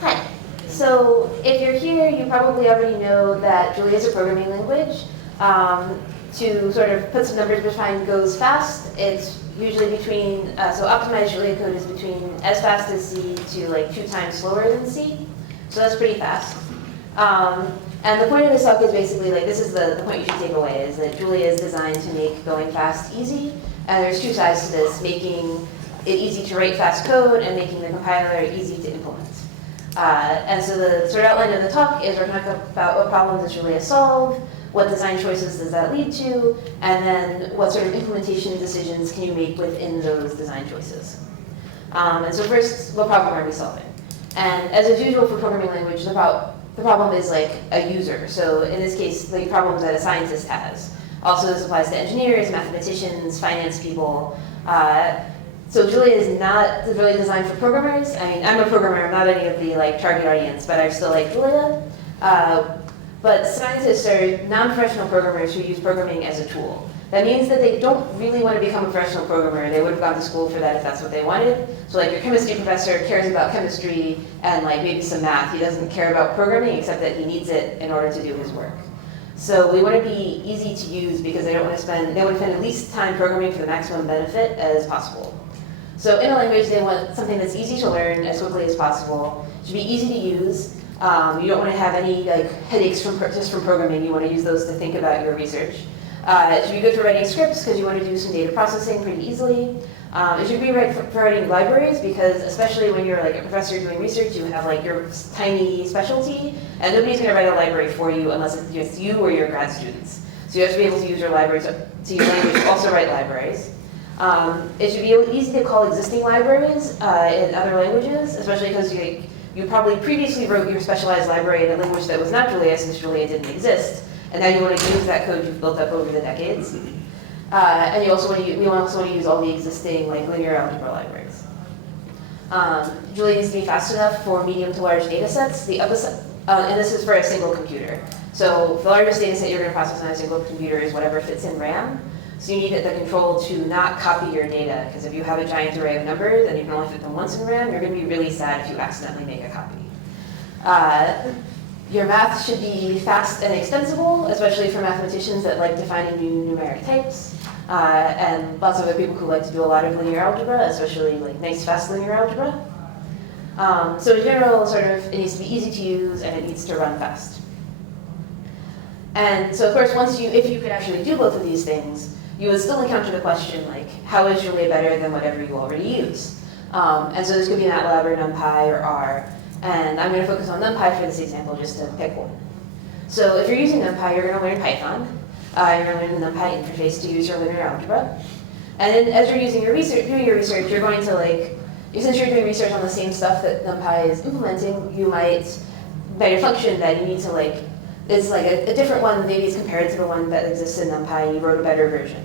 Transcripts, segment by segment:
Hi. So if you're here, you probably already know that Julia is a programming language. To sort of put some numbers behind goes fast, it's usually between, so optimized Julia code is between as fast as C to like 2 times slower than C. So that's pretty fast. And the point of this talk is basically like, this is the point you should take away, is that Julia is designed to make going fast easy. And there's 2 sides to this, making it easy to write fast code and making the compiler easy to implement. And so the sort of outline of the talk is we're going to talk about what problems does Julia solve, what design choices does that lead to, and then what sort of implementation decisions can you make within those design choices. And so first, what problem are we solving? And as is usual for programming language, the problem is like a user. So in this case, the problems that a scientist has. Also, this applies to engineers, mathematicians, finance people. So Julia is not really designed for programmers. I mean, I'm a programmer, I'm not any of the like target audience, but I still like Julia. But scientists are non-professional programmers who use programming as a tool. That means that they don't really want to become a professional programmer. They would have gone to school for that if that's what they wanted. So like your chemistry professor cares about chemistry and like maybe some math. He doesn't care about programming except that he needs it in order to do his work. So we want to be easy to use because they want to spend at least time programming for the maximum benefit as possible. So in a language, they want something that's easy to learn as quickly as possible. It should be easy to use. You don't want to have any like headaches just from programming. You want to use those to think about your research. It should be good for writing scripts because you want to do some data processing pretty easily. It should be right for writing libraries because especially when you're like a professor doing research, you have like your tiny specialty, and nobody's going to write a library for you unless it's just you or your grad students. So you have to be able to use your library to use language to also write libraries. It should be easy to call existing libraries in other languages, especially because you probably previously wrote your specialized library in a language that was not Julia since Julia didn't exist, and now you want to use that code you've built up over the decades. And we also want to use all the existing like linear algebra libraries. Julia needs to be fast enough for medium to large data sets. And this is for a single computer. So the largest data set you're going to process on a single computer is whatever fits in RAM. So you need the control to not copy your data, because if you have a giant array of numbers and you can only fit them once in RAM, you're going to be really sad if you accidentally make a copy. Your math should be fast and extensible, especially for mathematicians that like defining new numeric types, and lots of other people who like to do a lot of linear algebra, especially like nice fast linear algebra. So in general, it needs to be easy to use and it needs to run fast. And so of course, if you could actually do both of these things, you would still encounter the question like, how is Julia better than whatever you already use? And so this could be MATLAB or NumPy or R. And I'm going to focus on NumPy for this example just to pick one. So if you're using NumPy, you're going to learn Python. You're going to learn the NumPy interface to use your linear algebra. And then as you're doing your research, you're going to since you're doing research on the same stuff that NumPy is implementing, you might a function that you need to it's like a different one, maybe it's compared to the one that exists in NumPy and you wrote a better version.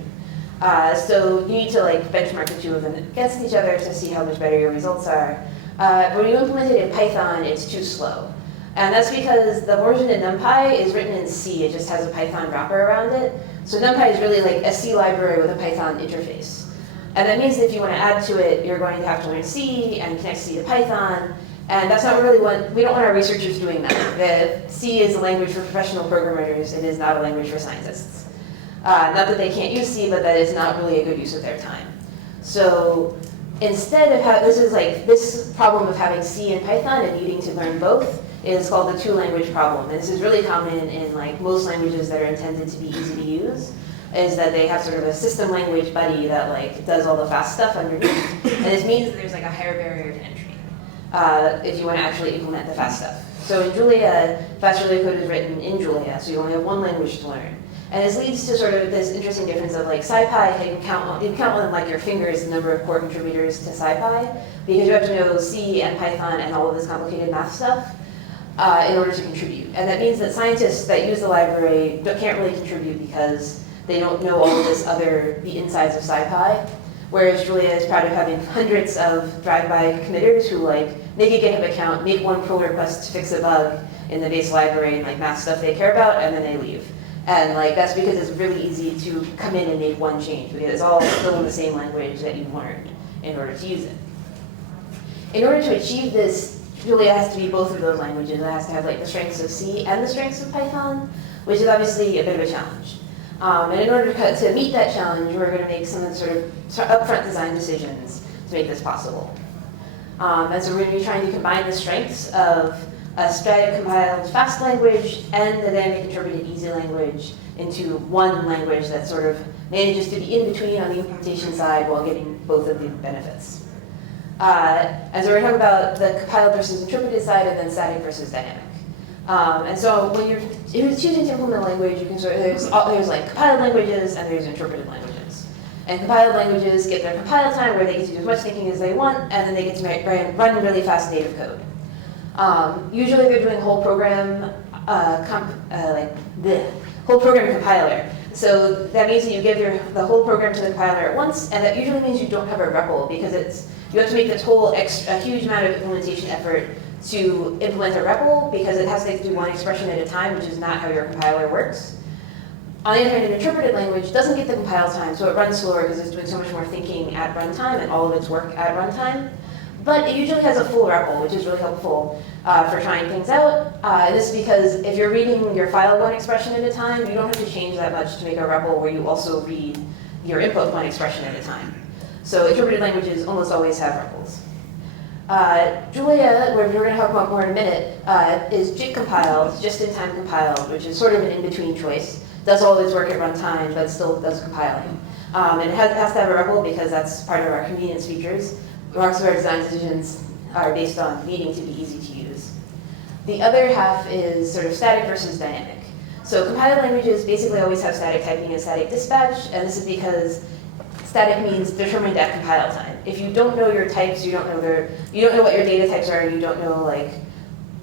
So you need to benchmark the 2 of them against each other to see how much better your results are. But when you implement it in Python, it's too slow. And that's because the version in NumPy is written in C, it just has a Python wrapper around it. So NumPy is really like a C library with a Python interface. And that means that if you want to add to it, you're going to have to learn C and connect C to Python. And that's not really we don't want our researchers doing that. The C is a language for professional programmers. It is not a language for scientists. Not that they can't use C, but that is not really a good use of their time. So instead of this problem of having C and Python and needing to learn both is called the 2-language problem. And this is really common in most languages that are intended to be easy to use, is that they have sort of a system language buddy that does all the fast stuff underneath. And this means that there's a higher barrier to entry if you want to actually implement the fast stuff. So in Julia, fast Julia code is written in Julia, so you only have one language to learn. And this leads to sort of this interesting difference of SciPy, you can count on your fingers the number of core contributors to SciPy, because you have to know C and Python and all of this complicated math stuff in order to contribute. And that means that scientists that use the library can't really contribute because they don't know all of the insides of SciPy. Whereas Julia is proud of having hundreds of drive-by committers who make a GitHub account, make one pull request to fix a bug in the base library and math stuff they care about, and then they leave. And that's because it's really easy to come in and make one change because it's all still in the same language that you've learned in order to use it. In order to achieve this Julia has to be both of those languages. It has to have like the strengths of C and the strengths of Python, which is obviously a bit of a challenge. And in order to meet that challenge, we're going to make some sort of upfront design decisions to make this possible. And so we're going to be trying to combine the strengths of a static compiled fast language and a dynamic interpreted easy language into one language that sort of manages to be in between on the implementation side while getting both of the benefits. And so we're going to talk about the compiled versus interpreted side and then static versus dynamic. And so when you're choosing to implement a language, you can there's like compiled languages and there's interpreted languages. And compiled languages get their compile time where they get to do as much thinking as they want, and then they get to run really fast native code. Usually they're doing whole program whole program compiler. So that means that you give the whole program to the compiler at once, and that usually means you don't have a REPL because you have to make this whole a huge amount of implementation effort to implement a REPL because it has to do one expression at a time, which is not how your compiler works. On the other hand, an interpreted language doesn't get the compile time, so it runs slower because it's doing so much more thinking at runtime and all of its work at runtime. But it usually has a full REPL, which is really helpful for trying things out. This is because if you're reading your file one expression at a time, you don't have to change that much to make a REPL where you also read your input one expression at a time. So interpreted languages almost always have REPLs. Julia, which we're going to talk about more in a minute, is JIT compiled, just-in-time compiled, which is sort of an in-between choice. Does all its work at runtime, but still does compiling. And it has to have a REPL because that's part of our convenience features. Most of our design decisions are based on needing to be easy to use. The other half is sort of static versus dynamic. So compiled languages basically always have static typing and static dispatch, and this is because static means determined at compile time. If you don't know your types, you don't know what your data types are, and you don't know like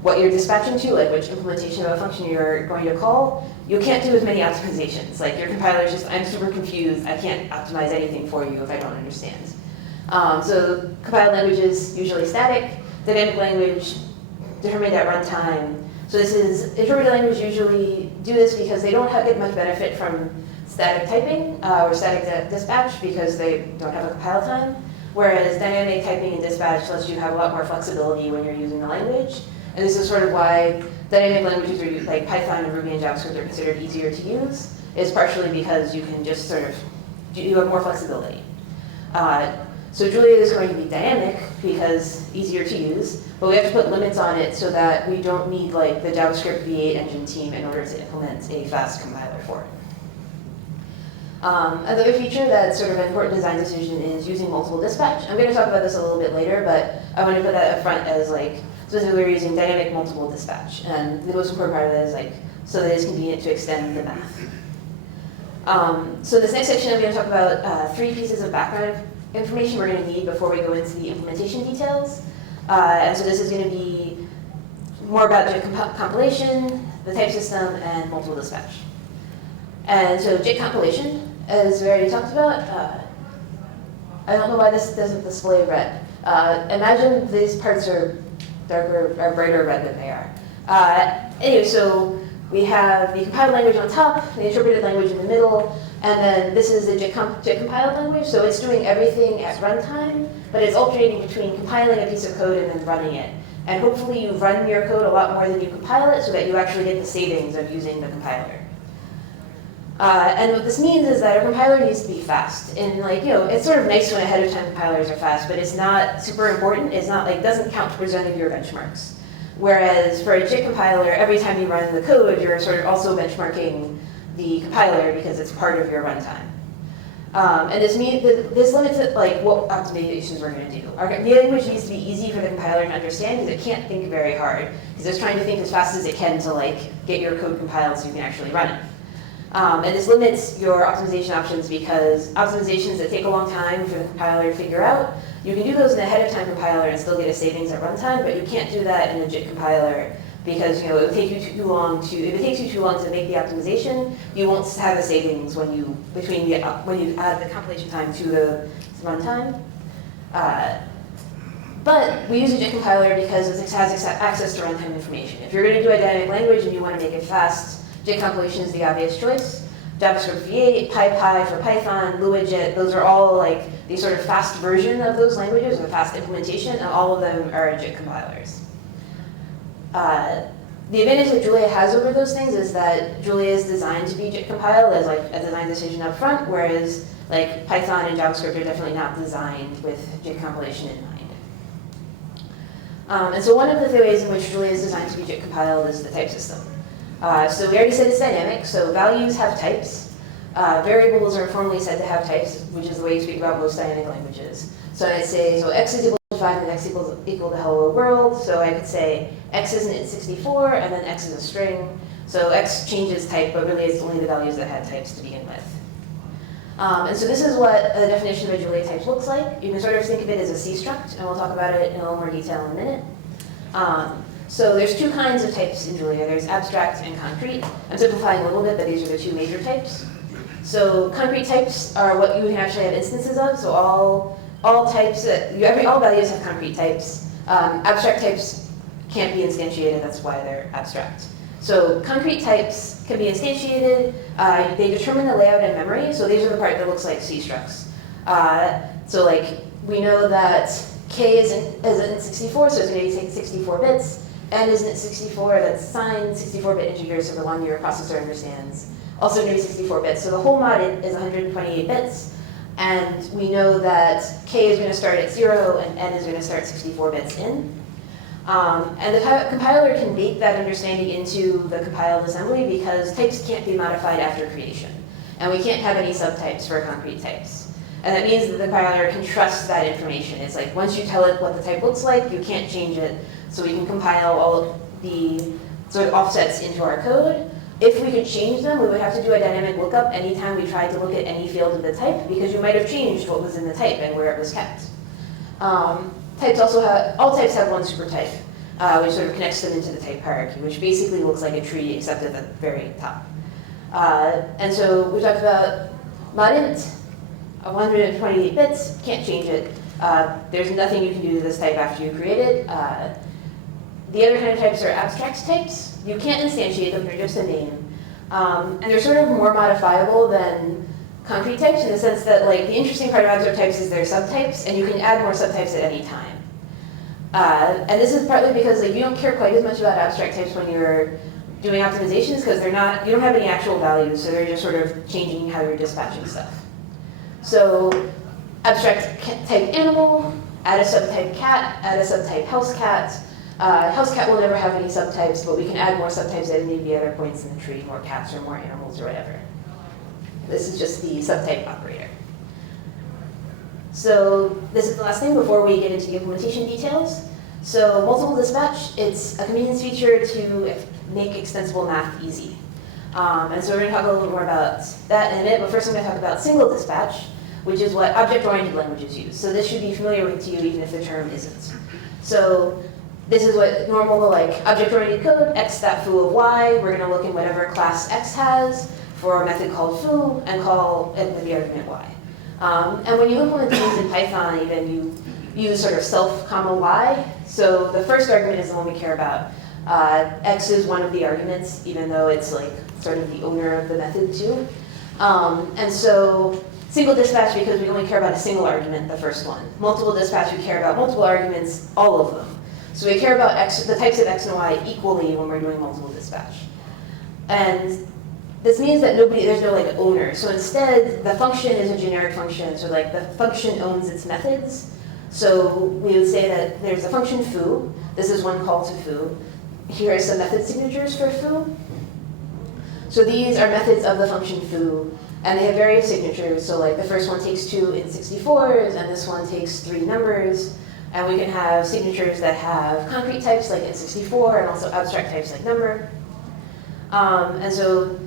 what you're dispatching to, like which implementation of a function you're going to call, you can't do as many optimizations. Like your compiler is just, I'm super confused, I can't optimize anything for you if I don't understand. So compiled language is usually static, dynamic language determined at runtime. So interpreted language usually do this because they don't get much benefit from static typing or static dispatch because they don't have a compile time, whereas dynamic typing and dispatch lets you have a lot more flexibility when you're using the language. And this is sort of why dynamic languages are like Python and Ruby and JavaScript are considered easier to use, is partially because you can just you have more flexibility. So Julia is going to be dynamic because easier to use, but we have to put limits on it so that we don't need like the JavaScript V8 engine team in order to implement a fast compiler for it. Another feature that's sort of an important design decision is using multiple dispatch. I'm going to talk about this a little bit later, but I want to put that up front as like, specifically we're using dynamic multiple dispatch. And the most important part of that is like, so that it's convenient to extend the math. So this next section I'm going to talk about 3 pieces of background information we're going to need before we go into the implementation details. And so this is going to be more about JIT compilation, the type system, and multiple dispatch. And so JIT compilation, as we already talked about, I don't know why this doesn't display red. Imagine these parts are brighter red than they are. Anyway, so we have the compiled language on top, the interpreted language in the middle, and then this is the JIT compiled language, so it's doing everything at runtime, but it's alternating between compiling a piece of code and then running it. And hopefully you run your code a lot more than you compile it so that you actually get the savings of using the compiler. And what this means is that a compiler needs to be fast. And like, it's sort of nice when ahead of time compilers are fast, but it's not super important. It's not like, doesn't count towards any of your benchmarks. Whereas for a JIT compiler, every time you run the code, you're sort of also benchmarking the compiler because it's part of your runtime. And this limits it, like what optimizations we're going to do. Our language needs to be easy for the compiler to understand because it can't think very hard because it's trying to think as fast as it can to like get your code compiled so you can actually run it. And this limits your optimization options because optimizations that take a long time for the compiler to figure out, you can do those in a ahead of time compiler and still get a savings at runtime, but you can't do that in a JIT compiler because it would take you too long to, if it takes you too long to make the optimization, you won't have a savings when you add the compilation time to the runtime. But we use a JIT compiler because it has access to runtime information. If you're going to do a dynamic language and you want to make it fast, JIT compilation is the obvious choice. JavaScript V8, PyPy for Python, LuaJIT, those are all like the sort of fast version of those languages, or fast implementation, and all of them are JIT compilers. The advantage that Julia has over those things is that Julia is designed to be JIT compiled as like a design decision up front, whereas like Python and JavaScript are definitely not designed with JIT compilation in mind. And so one of the ways in which Julia is designed to be JIT compiled is the type system. So we already said it's dynamic, so values have types. Variables are formally said to have types, which is the way you speak about most dynamic languages. So I'd say, so x is equal to 5 and x equal to hello world. So I could say x is an int64 and then x is a string. So x changes type, but really it's only the values that had types to begin with. And so this is what a definition of a Julia type looks like. You can sort of think of it as a C struct, and we'll talk about it in a little more detail in a minute. So there's two kinds of types in Julia. There's abstract and concrete. I'm simplifying a little bit, but these are the two major types. So concrete types are what you can actually have instances of. So all types all values have concrete types. Abstract types can't be instantiated. That's why they're abstract. So concrete types can be instantiated. They determine the layout in memory. So these are the part that looks like C structs. So like we know that K is an int64, so it's going to take 64 bits. N is an int64, that's signed 64-bit integer, so the one your processor understands. Also going to be 64 bits. So the whole mod is 128 bits. And we know that K is going to start at 0 and N is going to start 64 bits in. And the compiler can bake that understanding into the compiled assembly because types can't be modified after creation. And we can't have any subtypes for concrete types. And that means that the compiler can trust that information. It's like once you tell it what the type looks like, you can't change it. So we can compile all of the sort of offsets into our code. If we could change them, we would have to do a dynamic lookup anytime we tried to look at any field of the type because you might have changed what was in the type and where it was kept. All types have one supertype, which sort of connects them into the type hierarchy, which basically looks like a tree except at the very top. And so we talked about modint, 128 bits, can't change it. There's nothing you can do to this type after you create it. The other kind of types are abstract types. You can't instantiate them, they're just a name. And they're sort of more modifiable than concrete types in the sense that like the interesting part of abstract types is their subtypes, and you can add more subtypes at any time. And this is partly because like you don't care quite as much about abstract types when you're doing optimizations because you don't have any actual values, so they're just sort of changing how you're dispatching stuff. So abstract type animal, add a subtype cat, add a subtype house cat. House cat will never have any subtypes, but we can add more subtypes at any of the other points in the tree, more cats or more animals or whatever. This is just the subtype operator. So this is the last thing before we get into the implementation details. So multiple dispatch, it's a convenience feature to make extensible math easy. And so we're going to talk a little more about that in a minute, but first I'm going to talk about single dispatch, which is what object-oriented languages use. So this should be familiar to you even if the term isn't. So this is what normal like object-oriented code, x.foo of y. We're going to look in whatever class x has for a method called foo and call it with the argument y. And when you implement things in Python, even you use sort of self comma y. So the first argument is the one we care about. X is one of the arguments, even though it's like sort of the owner of the method too. And so single dispatch because we only care about a single argument, the first one. Multiple dispatch, we care about multiple arguments, all of them. So we care about the types of x and y equally when we're doing multiple dispatch. And this means that there's no like owner. So instead, the function is a generic function. So like the function owns its methods. So we would say that there's a function foo. This is one call to foo. Here are some method signatures for foo. So these are methods of the function foo. And they have various signatures. So like the first one takes 2 int64s, and this one takes 3 numbers. And we can have signatures that have concrete types like int64 and also abstract types like number. And so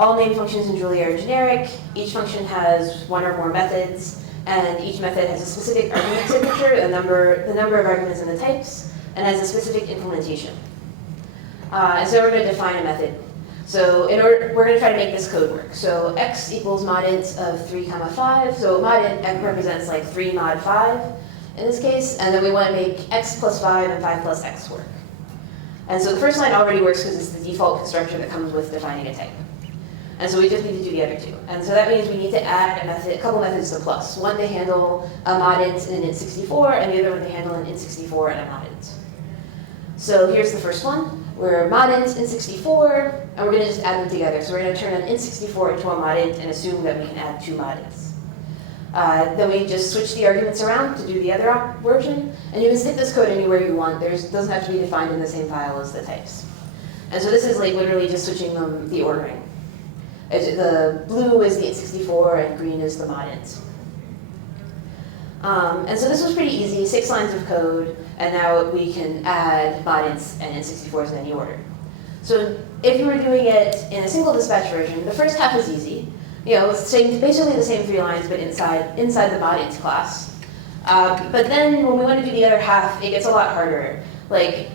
all named functions in Julia are generic. Each function has one or more methods, and each method has a specific argument signature, the number of arguments and the types, and has a specific implementation. And so we're going to define a method. So we're going to try to make this code work. So x equals modint of 3, 5. So modint represents like 3 mod 5 in this case, and then we want to make x plus 5 and 5 plus x work. And so the first line already works because it's the default constructor that comes with defining a type. And so we just need to do the other two. And so that means we need to add a couple methods to plus. One to handle a modint and an int64, and the other one to handle an int64 and a modint. So here's the first one. We're modint int64, and we're going to just add them together. So we're going to turn an int64 into a modint and assume that we can add two modints. Then we just switch the arguments around to do the other version, and you can stick this code anywhere you want. It doesn't have to be defined in the same file as the types. And so this is like literally just switching the ordering. The blue is the int64, and green is the modint. And so this was pretty easy, 6 lines of code, and now we can add modints and int64s in any order. So if you were doing it in a single dispatch version, the first half is easy. It's basically the same 3 lines, but inside the modint class. But then when we want to do the other half, it gets a lot harder. Like,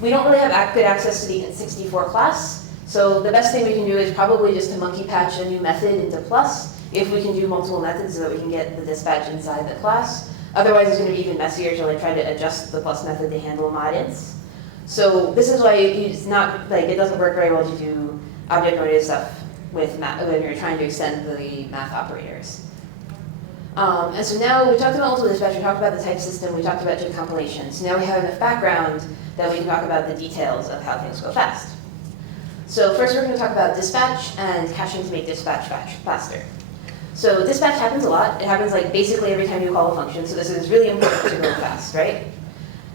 we don't really have good access to the int64 class, so the best thing we can do is probably just to monkey patch a new method into plus, if we can do multiple methods so that we can get the dispatch inside the class. Otherwise, it's going to be even messier to try to adjust the plus method to handle modints. So this is why it's not like it doesn't work very well to do object-oriented stuff with when you're trying to extend the math operators. And so now we talked about multiple dispatch, we talked about the type system, we talked about JIT compilation. So now we have enough background that we can talk about the details of how things go fast. So first we're going to talk about dispatch and caching to make dispatch faster. So dispatch happens a lot. It happens like basically every time you call a function, so this is really important to go fast, right?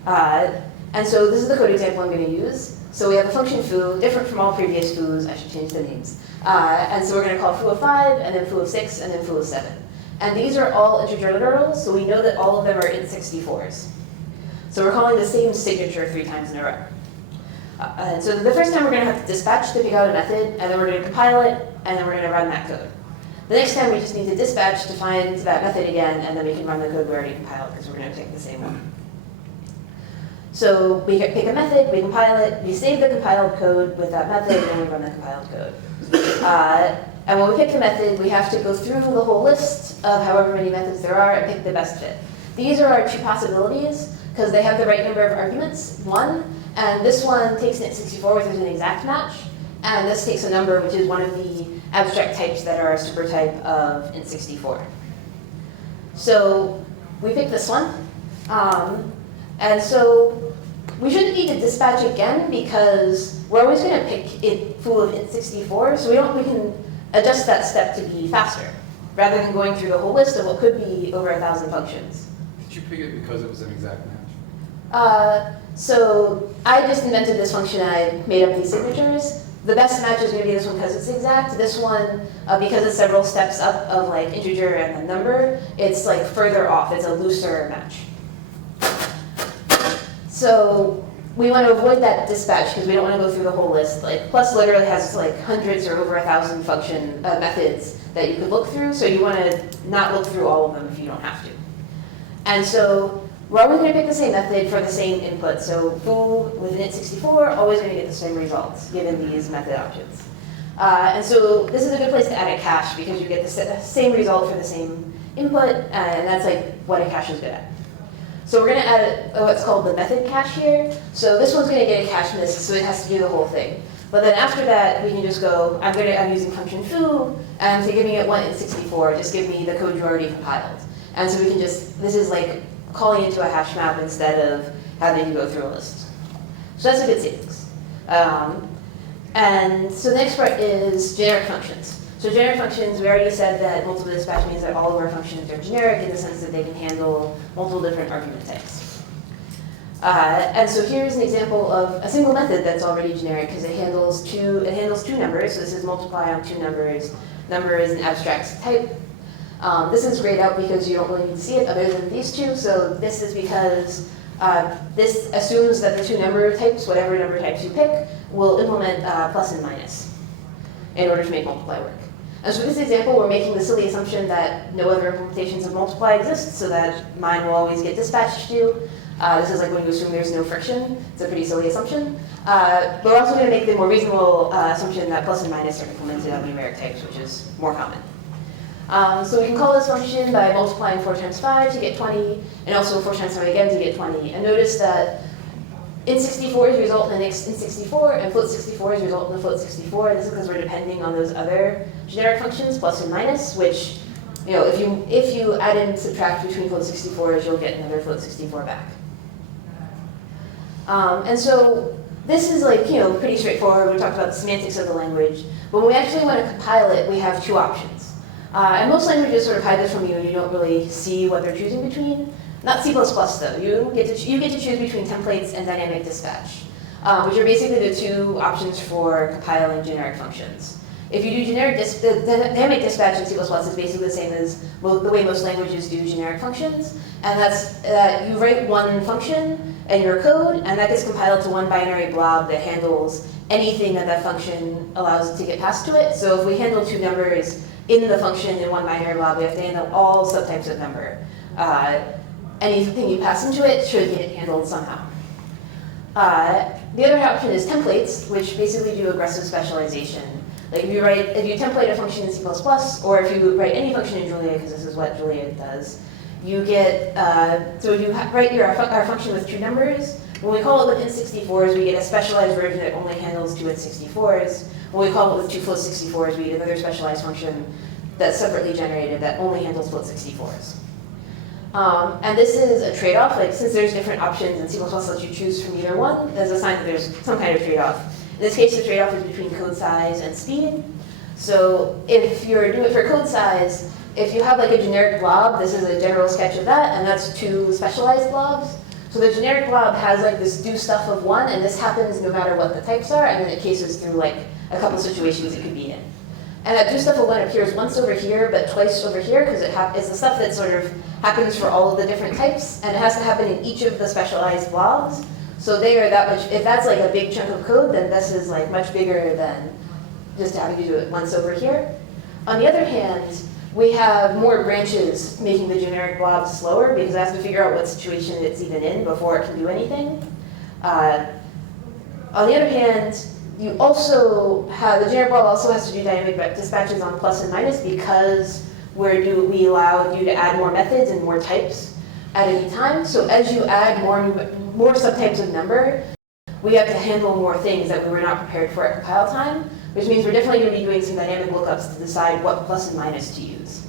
And so this is the code example I'm going to use. So we have a function foo, different from all previous foos. I should change the names. And so we're going to call foo of 5, and then foo of 6, and then foo of 7. And these are all integer literals, so we know that all of them are int64s. So we're calling the same signature 3 times in a row. And so the first time we're going to have to dispatch to pick out a method, and then we're going to compile it, and then we're going to run that code. The next time we just need to dispatch to find that method again, and then we can run the code we already compiled, because we're going to take the same one. So we pick a method, we compile it, we save the compiled code with that method, and then we run the compiled code. And when we pick the method, we have to go through the whole list of however many methods there are and pick the best fit. These are our 2 possibilities, because they have the right number of arguments, 1, and this one takes an int64, which is an exact match, and this takes a number, which is one of the abstract types that are a supertype of int64. So we pick this one. And so we shouldn't need to dispatch again because we're always going to pick it full of int64, so we can adjust that step to be faster, rather than going through the whole list of what could be over 1,000 functions. Did you pick it because it was an exact match? So I just invented this function and I made up these signatures. The best match is going to be this one because it's exact. This one, because it's several steps up of like integer and the number, it's like further off. It's a looser match. So we want to avoid that dispatch because we don't want to go through the whole list. Like plus literally has like hundreds or over 1,000 function methods that you could look through. So you want to not look through all of them if you don't have to. And so we're always going to pick the same method for the same input. So foo with int64, always going to get the same results given these method options. And so this is a good place to add a cache because you get the same result for the same input, and that's like what a cache is good at. So we're going to add what's called the method cache here. So this one's going to get a cache miss, so it has to do the whole thing. But then after that, we can just go, I'm using function foo, and to giving it one int64, just give me the code you already compiled. And so we can just, this is like calling into a hash map instead of having to go through a list. So that's a good savings. And so the next part is generic functions. So generic functions, we already said that multiple dispatch means that all of our functions are generic in the sense that they can handle multiple different argument types. And so here's an example of a single method that's already generic because it handles two numbers. So this is multiply on 2 numbers. Number is an abstract type. This is grayed out because you don't really need to see it other than these 2. So this is because this assumes that the 2 number types, whatever number types you pick, will implement plus and minus in order to make multiply work. And so for this example, we're making the silly assumption that no other implementations of multiply exist, so that mine will always get dispatched to. This is like when you assume there's no friction. It's a pretty silly assumption. But we're also going to make the more reasonable assumption that plus and minus are implemented on numeric types, which is more common. So we can call this function by multiplying 4 times 5 to get 20, and also 4 times 5 again to get 20. And notice that int64s result in int64, and float64s result in the float64. This is because we're depending on those other generic functions, plus and minus, which, if you add and subtract between float64s, you'll get another float64 back. And so this is like, pretty straightforward. We talked about the semantics of the language. But when we actually want to compile it, we have two options. And most languages sort of hide this from you, and you don't really see what they're choosing between. Not C++ though. You get to choose between templates and dynamic dispatch, which are basically the two options for compiling generic functions. If you do the dynamic dispatch in C++ is basically the same as the way most languages do generic functions, and that's that you write one function in your code, and that gets compiled to one binary blob that handles anything that function allows it to get passed to it. So if we handle two numbers in the function in one binary blob, we have to handle all subtypes of number. Anything you pass into it should get handled somehow. The other option is templates, which basically do aggressive specialization. Like if you template a function in C++, or if you write any function in Julia, because this is what Julia does, you get, so if you write our function with two numbers, when we call it with int64s, we get a specialized version that only handles two int64s. When we call it with two float64s, we get another specialized function that's separately generated that only handles float64s. And this is a trade-off. Like since there's different options and C++ lets you choose from either one, there's a sign that there's some kind of trade-off. In this case, the trade-off is between code size and speed. So if you're doing it for code size, if you have like a generic blob, this is a general sketch of that, and that's two specialized blobs. So the generic blob has like this do stuff of one, and this happens no matter what the types are, and then it cases through like a couple situations it could be in. And that do stuff of one appears once over here, but twice over here, because it's the stuff that sort of happens for all of the different types, and it has to happen in each of the specialized blobs. So they are that much, if that's like a big chunk of code, then this is like much bigger than just having to do it once over here. On the other hand, we have more branches making the generic blob slower because it has to figure out what situation it's even in before it can do anything. On the other hand, you also have, the generic blob also has to do dynamic dispatches on plus and minus because we allow you to add more methods and more types at any time. So as you add more subtypes of number, we have to handle more things that we were not prepared for at compile time, which means we're definitely going to be doing some dynamic lookups to decide what plus and minus to use.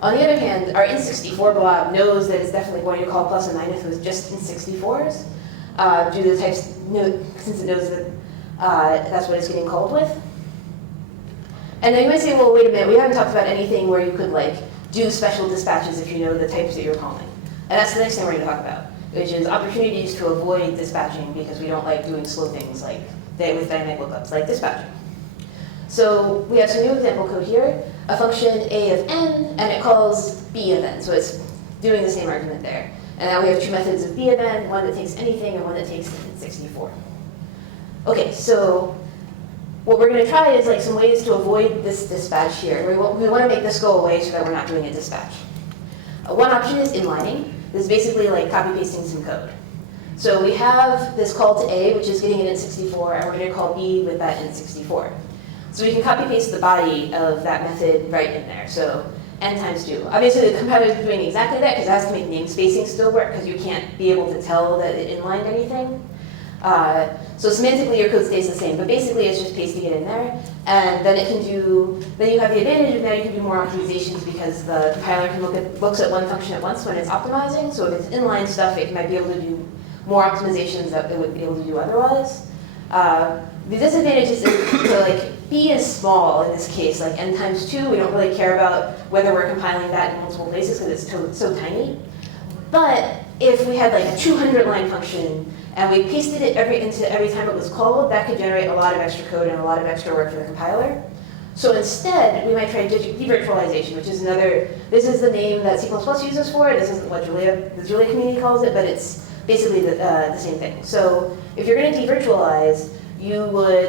On the other hand, our int64 blob knows that it's definitely going to call plus and minus with just int64s due to the types, since it knows that that's what it's getting called with. And then you might say, well, wait a minute, we haven't talked about anything where you could like do special dispatches if you know the types that you're calling. And that's the next thing we're going to talk about, which is opportunities to avoid dispatching because we don't like doing slow things like with dynamic lookups, like dispatching. So we have some new example code here, a function a of n, and it calls b of n. So it's doing the same argument there. And now we have two methods of b of n, one that takes anything and one that takes 64. Okay, so what we're going to try is like some ways to avoid this dispatch here. We want to make this go away so that we're not doing a dispatch. One option is inlining. This is basically like copy-pasting some code. So we have this call to A, which is getting an int64, and we're going to call B with that int64. So we can copy-paste the body of that method right in there. So n times 2. Obviously, the compiler is doing exactly that because it has to make namespacing still work because you can't be able to tell that it inlined anything. So semantically, your code stays the same, but basically it's just pasting it in there. And then then you have the advantage of now you can do more optimizations because the compiler can looks at one function at once when it's optimizing. So if it's inline stuff, it might be able to do more optimizations that it wouldn't be able to do otherwise. The disadvantage is like b is small in this case, like n times 2. We don't really care about whether we're compiling that in multiple places because it's so tiny. But if we had like a 200-line function and we pasted it into every time it was called, that could generate a lot of extra code and a lot of extra work for the compiler. So instead, we might try devirtualization, which is this is the name that C++ uses for it. This isn't what the Julia community calls it, but it's basically the same thing. So if you're going to devirtualize,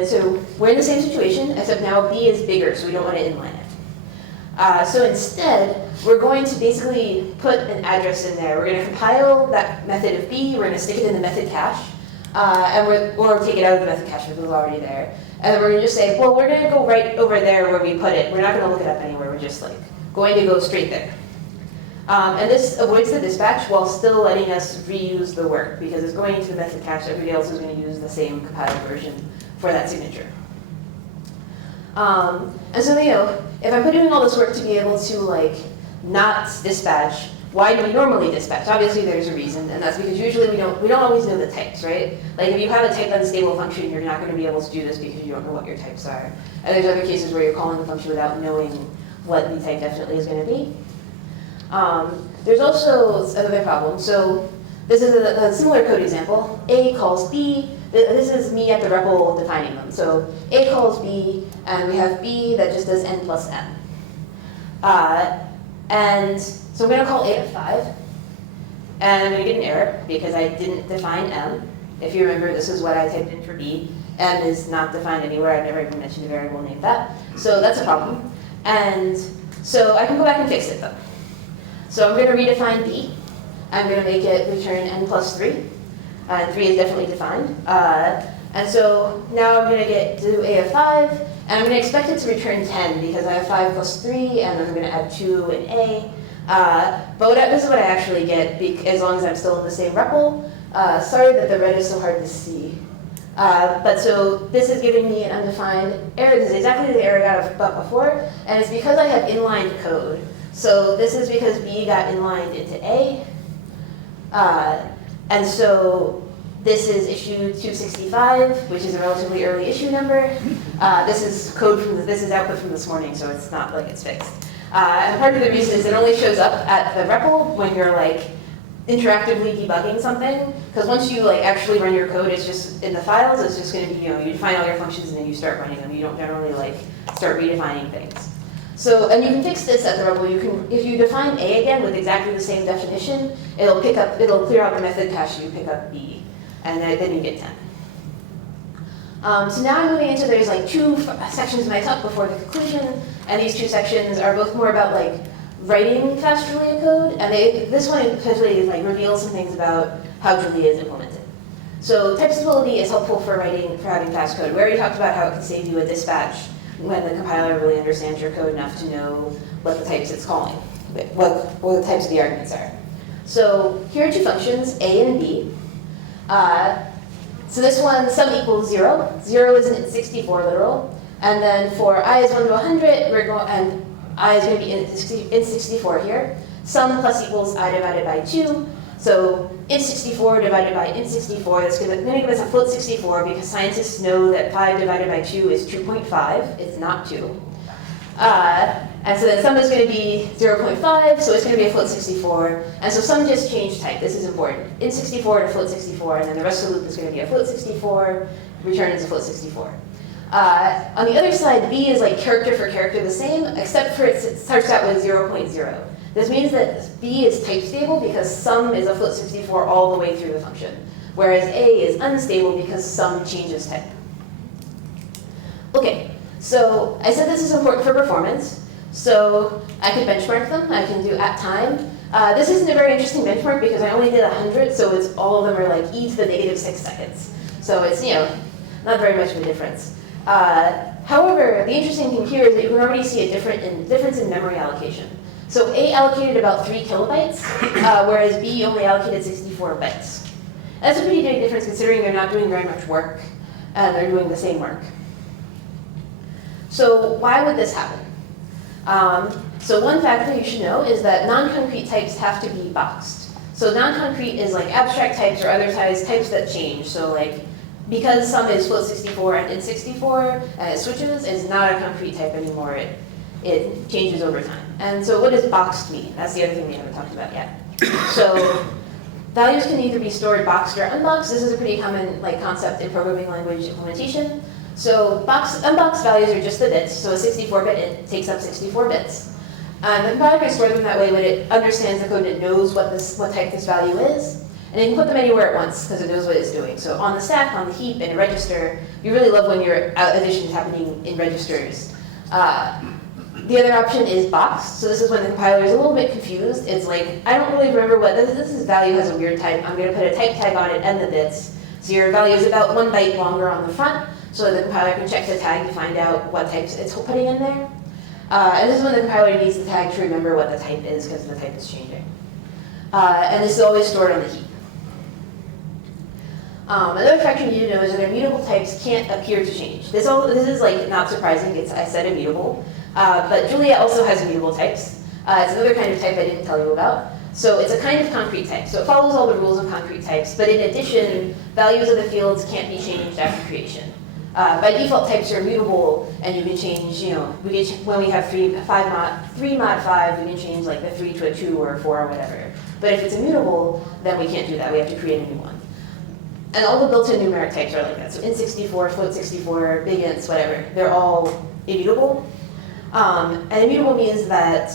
so we're in the same situation, except now B is bigger, so we don't want to inline it. So instead, we're going to basically put an address in there. We're going to compile that method of B, we're going to stick it in the method cache, or take it out of the method cache if it was already there. And then we're going to just say, well, we're going to go right over there where we put it. We're not going to look it up anywhere, we're just like going to go straight there. And this avoids the dispatch while still letting us reuse the work, because it's going into the method cache, everybody else is going to use the same compiled version for that signature. And so, if I'm doing all this work to be able to like not dispatch, why do we normally dispatch? Obviously there's a reason, and that's because usually we don't always know the types, right? Like if you have a type unstable function, you're not going to be able to do this because you don't know what your types are. And there's other cases where you're calling the function without knowing what the type definitely is going to be. There's also another problem. So this is a similar code example. A calls B. This is me at the REPL defining them. So A calls B, and we have B that just does n plus m. And so I'm going to call A at 5, and I'm going to get an error because I didn't define m. If you remember, this is what I typed in for B. M is not defined anywhere. I've never even mentioned a variable named that. So that's a problem. And so I can go back and fix it, though. So I'm going to redefine B. I'm going to make it return n plus 3. And 3 is definitely defined. And so now I'm going to do A of 5, and I'm going to expect it to return 10 because I have 5 plus 3, and then I'm going to add 2 in A. But this is what I actually get as long as I'm still in the same REPL. Sorry that the red is so hard to see. But so this is giving me an undefined error. This is exactly the error I got before, and it's because I have inlined code. So this is because B got inlined into A. And so this is issue 265, which is a relatively early issue number. This is this is output from this morning, so it's not like it's fixed. And part of the reason is it only shows up at the REPL when you're like interactively debugging something, because once you like actually run your code, it's just in the files. It's just going to be, you define all your functions and then you start running them. You don't generally like start redefining things. So, and you can fix this at the REPL. If you define A again with exactly the same definition, it'll clear out the method cache. You pick up B, and then you get 10. So now I'm moving into, there's like 2 sections of my talk before the conclusion, and these 2 sections are both more about like writing fast Julia code, and this one especially like reveals some things about how Julia is implemented. So type stability is helpful for having fast code. We already talked about how it can save you a dispatch when the compiler really understands your code enough to know what the types it's calling, what the types of the arguments are. So here are 2 functions, A and B. So this one, sum equals 0. 0 is an int64 literal. And then for I is 1 to 100, and I is going to be int64 here. Sum plus equals I divided by 2. So int64 divided by int64, that's going to give us a float 64 because scientists know that 5 divided by 2 is 2.5. It's not 2. And so then sum is going to be 0.5, so it's going to be a float 64. And so sum just changed type. This is important. int64 to float 64, and then the rest of the loop is going to be a float 64, return is a float 64. On the other side, B is like character for character the same, except for it starts out with 0.0. This means that B is type stable because sum is a float 64 all the way through the function, whereas A is unstable because sum changes type. Okay, so I said this is important for performance, so I can benchmark them. I can do at time. This isn't a very interesting benchmark because I only did 100, so it's all of them are like e to the negative 6 seconds. So it's, not very much of a difference. However, the interesting thing here is that you can already see a difference in memory allocation. So A allocated about 3 kilobytes, whereas B only allocated 64 bytes. That's a pretty big difference considering they're not doing very much work, and they're doing the same work. So why would this happen? So one factor you should know is that non-concrete types have to be boxed. So non-concrete is like abstract types or other types that change. So like, because sum is float 64 and int64, and it switches, it's not a concrete type anymore. It changes over time. And so what does boxed mean? That's the other thing we haven't talked about yet. So values can either be stored boxed or unboxed. This is a pretty common concept in programming language implementation. So unboxed values are just the bits. So a 64-bit int takes up 64 bits. The compiler can store them that way when it understands the code and it knows what type this value is. And it can put them anywhere at once because it knows what it's doing. So on the stack, on the heap, in a register, you really love when your addition is happening in registers. The other option is boxed. So this is when the compiler is a little bit confused. It's like, I don't really remember what this value has a weird type. I'm going to put a type tag on it and the bits. So your value is about 1 byte longer on the front, so the compiler can check the tag to find out what types it's putting in there. And this is when the compiler needs the tag to remember what the type is because the type is changing. And this is always stored on the heap. Another factor you need to know is that immutable types can't appear to change. This is not surprising. I said immutable. But Julia also has immutable types. It's another kind of type I didn't tell you about. So it's a kind of concrete type. So it follows all the rules of concrete types, but in addition, values of the fields can't be changed after creation. By default, types are immutable, and you can change, when we have 3 mod 5, we can change like the 3 to a 2 or a 4 or whatever. But if it's immutable, then we can't do that. We have to create a new one. And all the built-in numeric types are like that. So int64, float64, big ints, whatever. They're all immutable. And immutable means that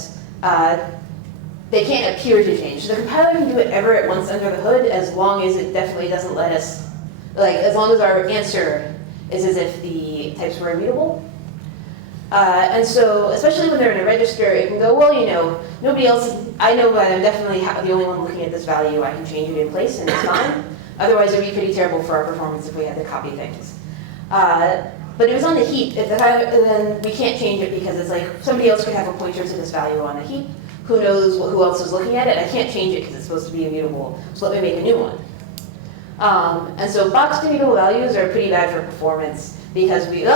they can't appear to change. So the compiler can do whatever it wants under the hood as long as it definitely doesn't let us, as long as our answer is as if the types were immutable. And so, especially when they're in a register, it can go, well, nobody else, I know that I'm definitely the only one looking at this value. I can change it in place and it's fine. Otherwise, it would be pretty terrible for our performance if we had to copy things. But if it's on the heap, then we can't change it because it's like somebody else could have a pointer to this value on the heap. Who knows who else is looking at it? I can't change it because it's supposed to be immutable. So let me make a new one. And so boxed immutable values are pretty bad for performance because we,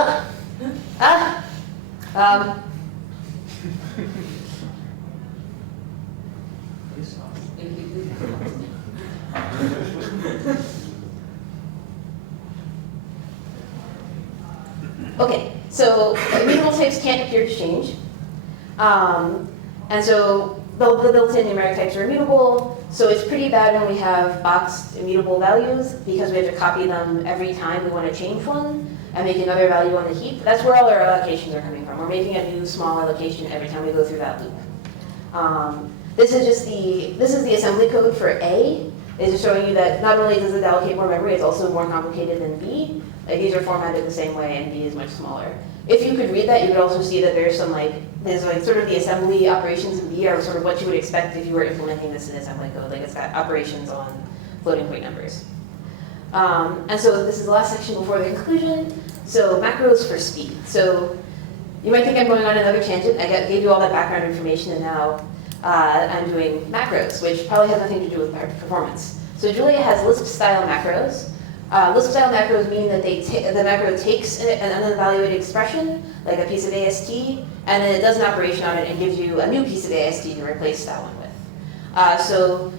Okay, so immutable types can't appear to change. And so the built-in numeric types are immutable, so it's pretty bad when we have boxed immutable values because we have to copy them every time we want to change one and make another value on the heap. That's where all our allocations are coming from. We're making a new small allocation every time we go through that loop. This is the assembly code for A. It's just showing you that not only does it allocate more memory, it's also more complicated than B. These are formatted the same way, and B is much smaller. If you could read that, you would also see that there's sort of the assembly operations in B are sort of what you would expect if you were implementing this in assembly code. Like it's got operations on floating point numbers. And so this is the last section before the conclusion. So macros for speed. So you might think I'm going on another tangent. I gave you all that background information, and now I'm doing macros, which probably has nothing to do with performance. So Julia has Lisp-style macros. Lisp-style macros mean that the macro takes an unevaluated expression, like a piece of AST, and then it does an operation on it and gives you a new piece of AST to replace that one with. So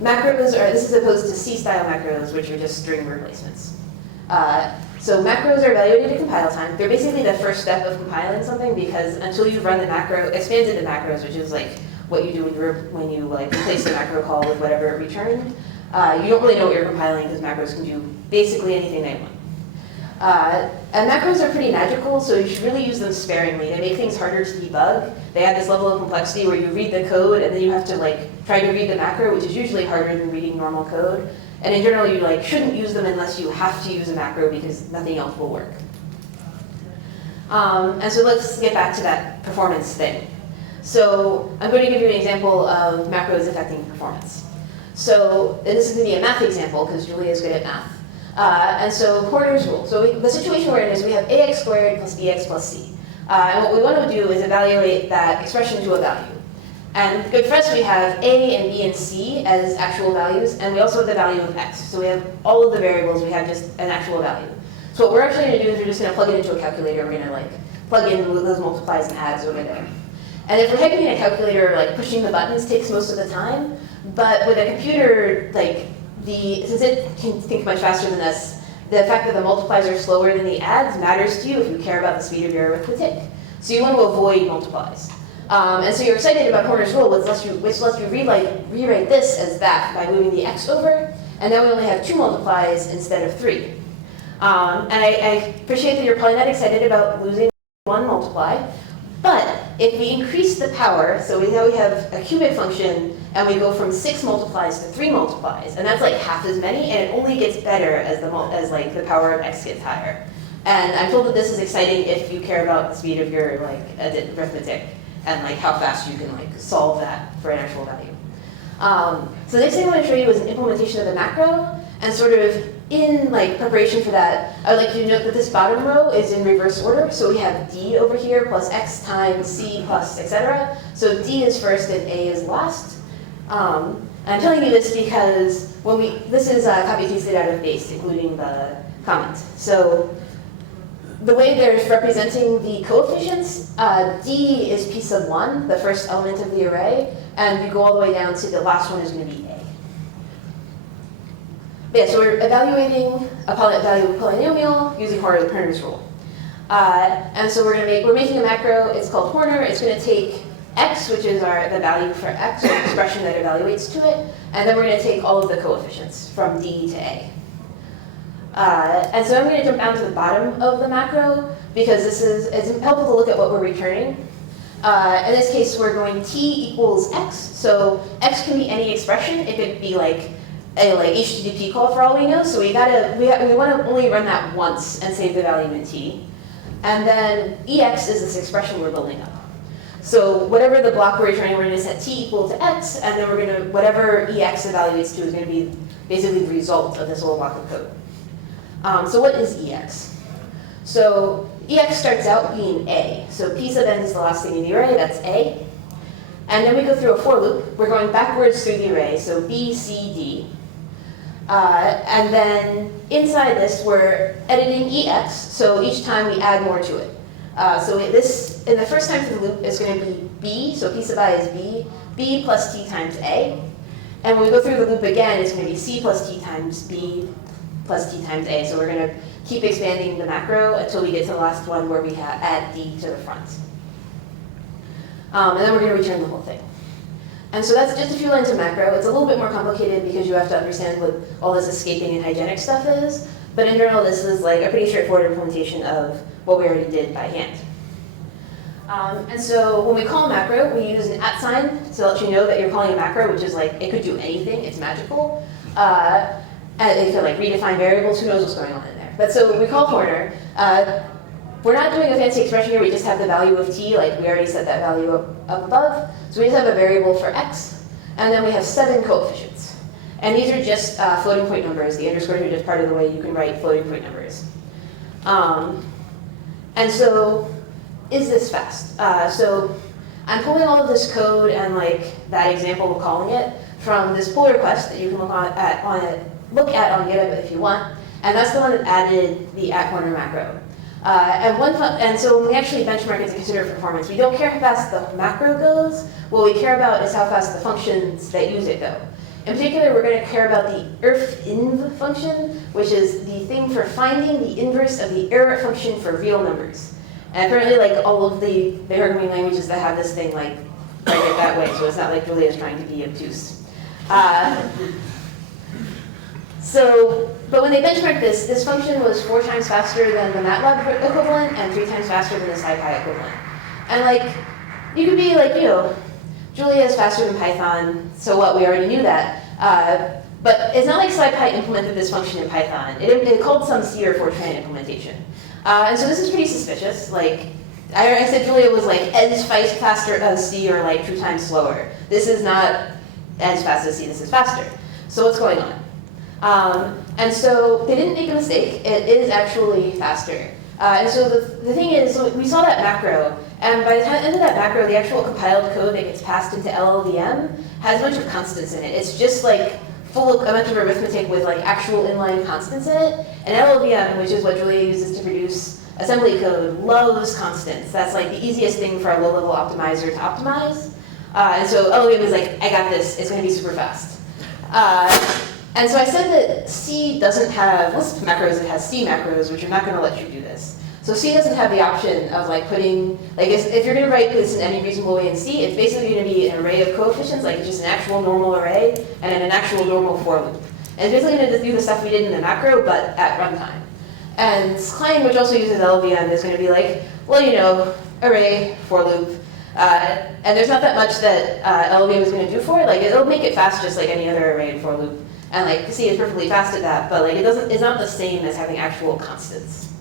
macros this is opposed to C-style macros, which are just string replacements. So macros are evaluated at compile time. They're basically the first step of compiling something because until you've run the macro, expanded the macros, which is like what you do when you replace the macro call with whatever it returned. You don't really know what you're compiling because macros can do basically anything they want. And macros are pretty magical, so you should really use them sparingly. They make things harder to debug. They add this level of complexity where you read the code and then you have to try to read the macro, which is usually harder than reading normal code. And in general, you shouldn't use them unless you have to use a macro because nothing else will work. And so let's get back to that performance thing. So I'm going to give you an example of macros affecting performance. So this is going to be a math example because Julia is good at math. And so Porter's rule. So the situation we're in is we have ax squared plus bx plus c. And what we want to do is evaluate that expression to a value. And good for us, we have a and b and c as actual values, and we also have the value of x. So we have all of the variables, we have just an actual value. So what we're actually going to do is we're just going to plug it into a calculator. We're going to plug in those multiplies and adds over there. And if we're typing in a calculator, pushing the buttons takes most of the time. But with a computer, since it can think much faster than us, the fact that the multiplies are slower than the adds matters to you if you care about the speed of your arithmetic. So you want to avoid multiplies. And so you're excited about Porter's rule, which lets you rewrite this as that by moving the x over, and then we only have 2 multiplies instead of 3. And I appreciate that you're probably not excited about losing 1 multiply, but if we increase the power, so now we have a qubit function, and we go from 6 multiplies to 3 multiplies, and that's half as many, and it only gets better as the power of x gets higher. And I'm told that this is exciting if you care about the speed of your arithmetic and how fast you can solve that for an actual value. So the next thing I want to show you is an implementation of the macro, and sort of in preparation for that, I would like you to note that this bottom row is in reverse order. So we have d over here plus x times c plus etc. So d is first and a is last. And I'm telling you this because this is copy pasted out of base, including the comment. So the way they're representing the coefficients, D is p sub 1, the first element of the array, and you go all the way down to the last one is going to be A. But yeah, so we're evaluating a value of polynomial using Horner's rule. And so we're making a macro, it's called Horner. It's going to take x, which is the value for x, or the expression that evaluates to it, and then we're going to take all of the coefficients from D to A. And so I'm going to jump down to the bottom of the macro because it's helpful to look at what we're returning. In this case, we're going t equals x. So x can be any expression. It could be like a HTTP call for all we know. So we want to only run that once and save the value in t. And then ex is this expression we're building up. So whatever the block we're returning, we're going to set t equal to x, and then we're going to whatever ex evaluates to is going to be basically the result of this little block of code. So what is ex? So ex starts out being a. So p sub n is the last thing in the array, that's a. And then we go through a for loop. We're going backwards through the array, so b, c, d. And then inside this, we're editing ex, so each time we add more to it. So in the first time through the loop, it's going to be b, so p sub I is b plus t times a. And when we go through the loop again, it's going to be c plus t times b plus t times a. So we're going to keep expanding the macro until we get to the last one where we add d to the front. And then we're going to return the whole thing. And so that's just a few lines of macro. It's a little bit more complicated because you have to understand what all this escaping and hygienic stuff is. But in general, this is like a pretty straightforward implementation of what we already did by hand. And so when we call a macro, we use an @ sign to let you know that you're calling a macro, which is like, it could do anything, it's magical. And it could like redefine variables, who knows what's going on in there. But so when we call Horner, we're not doing a fancy expression here, we just have the value of t, like we already set that value up above. So we just have a variable for x, and then we have 7 coefficients. And these are just floating point numbers. The underscores are just part of the way you can write floating point numbers. And so, is this fast? So I'm pulling all of this code and like that example of calling it from this pull request that you can look at on GitHub if you want. And that's the one that added the @Horner macro. And so when we actually benchmark it to consider performance, we don't care how fast the macro goes. What we care about is how fast the functions that use it go. In particular, we're going to care about the irf_inv function, which is the thing for finding the inverse of the error function for real numbers. And apparently, like all of the programming languages that have this thing, like write it that way, so it's not like Julia's trying to be obtuse. But when they benchmarked this function was 4 times faster than the MATLAB equivalent and 3 times faster than the SciPy equivalent. And like, you could be like, Julia is faster than Python, so what, we already knew that. But it's not like SciPy implemented this function in Python. It called some C or Fortran implementation. And so this is pretty suspicious. Like, I said Julia was like as faster as C or like 2 times slower. This is not as fast as C, this is faster. So what's going on? And so they didn't make a mistake. It is actually faster. And so the thing is, we saw that macro, and by the end of that macro, the actual compiled code that gets passed into LLVM has a bunch of constants in it. It's just like full of a bunch of arithmetic with like actual inline constants in it. And LLVM, which is what Julia uses to produce assembly code, loves constants. That's like the easiest thing for a low-level optimizer to optimize. And so LLVM is like, I got this. It's going to be super fast. And so I said that C doesn't have Lisp macros, it has C macros, which are not going to let you do this. So C doesn't have the option of like putting, like if you're going to write this in any reasonable way in C, it's basically going to be an array of coefficients, like it's just an actual normal array, and then an actual normal for loop. And it's basically going to do the stuff we did in the macro, but at runtime. And Clang, which also uses LLVM, is going to be like, well, array, for loop. And there's not that much that LLVM is going to do for it. Like it'll make it fast just like any other array and for loop. And like C is perfectly fast at that, but like it's not the same as having actual constants.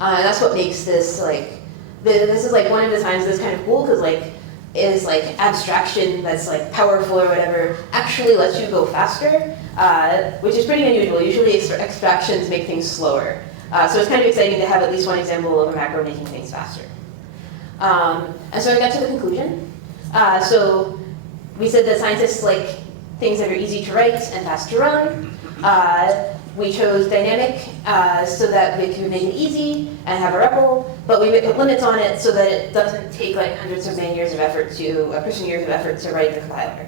And that's what makes this like, this is like one of the times that's kind of cool because like is like abstraction that's like powerful or whatever actually lets you go faster, which is pretty unusual. Usually abstractions make things slower. So it's kind of exciting to have at least one example of a macro making things faster. And so I got to the conclusion. So we said that scientists like things that are easy to write and fast to run. We chose dynamic so that we could make it easy and have a REPL, but we put limits on it so that it doesn't take like hundreds of man years of effort to, a person years of effort to write the compiler.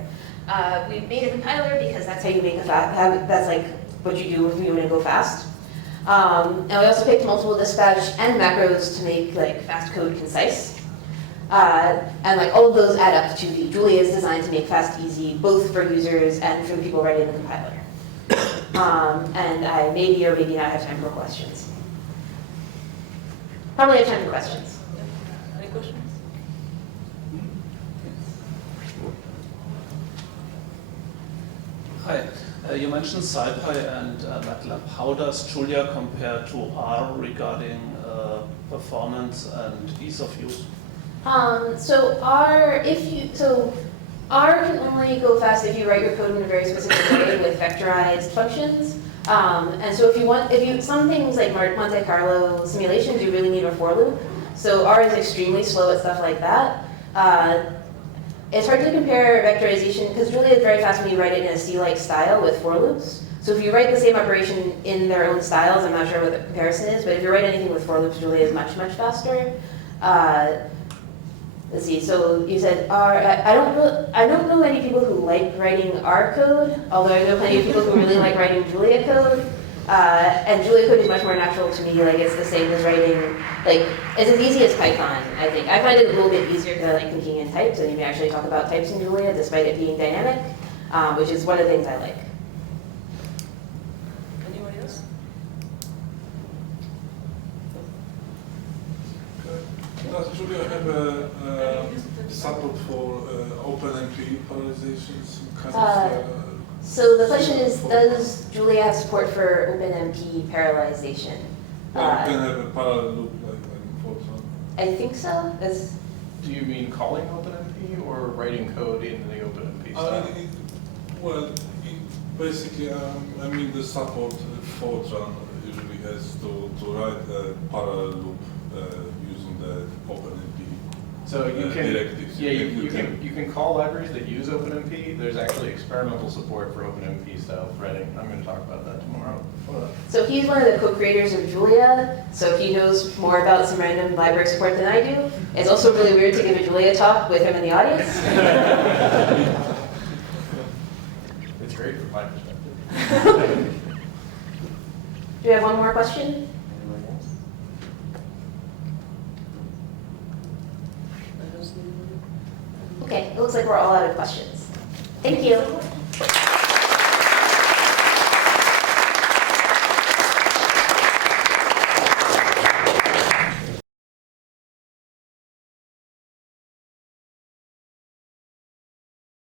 We made a compiler because that's how you make that's like what you do if you want to go fast. And we also picked multiple dispatch and macros to make like fast code concise. And like all of those add up to the Julia is designed to make fast easy, both for users and for the people writing the compiler. And I maybe or maybe not have time for questions. Probably have time for questions. Any questions? Hi, you mentioned SciPy and MATLAB. How does Julia compare to R regarding performance and ease of use? So R can only go fast if you write your code in a very specific way with vectorized functions. And so some things like Monte Carlo simulations, you really need a for loop. So R is extremely slow at stuff like that. It's hard to compare vectorization because Julia is very fast when you write it in a C-like style with for loops. So if you write the same operation in their own styles, I'm not sure what the comparison is, but if you write anything with for loops, Julia is much, much faster. Let's see, so you said R, I don't know any people who like writing R code, although I know plenty of people who really like writing Julia code. And Julia code is much more natural to me, like it's the same as writing, like, it's as easy as Python, I think. I find it a little bit easier because I like thinking in types, and you can actually talk about types in Julia despite it being dynamic, which is one of the things I like. Anyone else? Does Julia have a support for OpenMP parallelizations? So the question is, does Julia have support for OpenMP parallelization? You can have a parallel loop like Fortran. I think so. Do you mean calling OpenMP or writing code in the OpenMP style? Basically, I mean the support Fortran usually has to write a parallel loop using the OpenMP. So you can, directives. yeah, you can call libraries that use OpenMP. There's actually experimental support for OpenMP style threading. I'm going to talk about that tomorrow. So he's one of the co-creators of Julia, so he knows more about some random library support than I do. It's also really weird to give a Julia talk with him in the audience. It's great from my perspective. Do you have one more question? Okay, it looks like we're all out of questions. Thank you.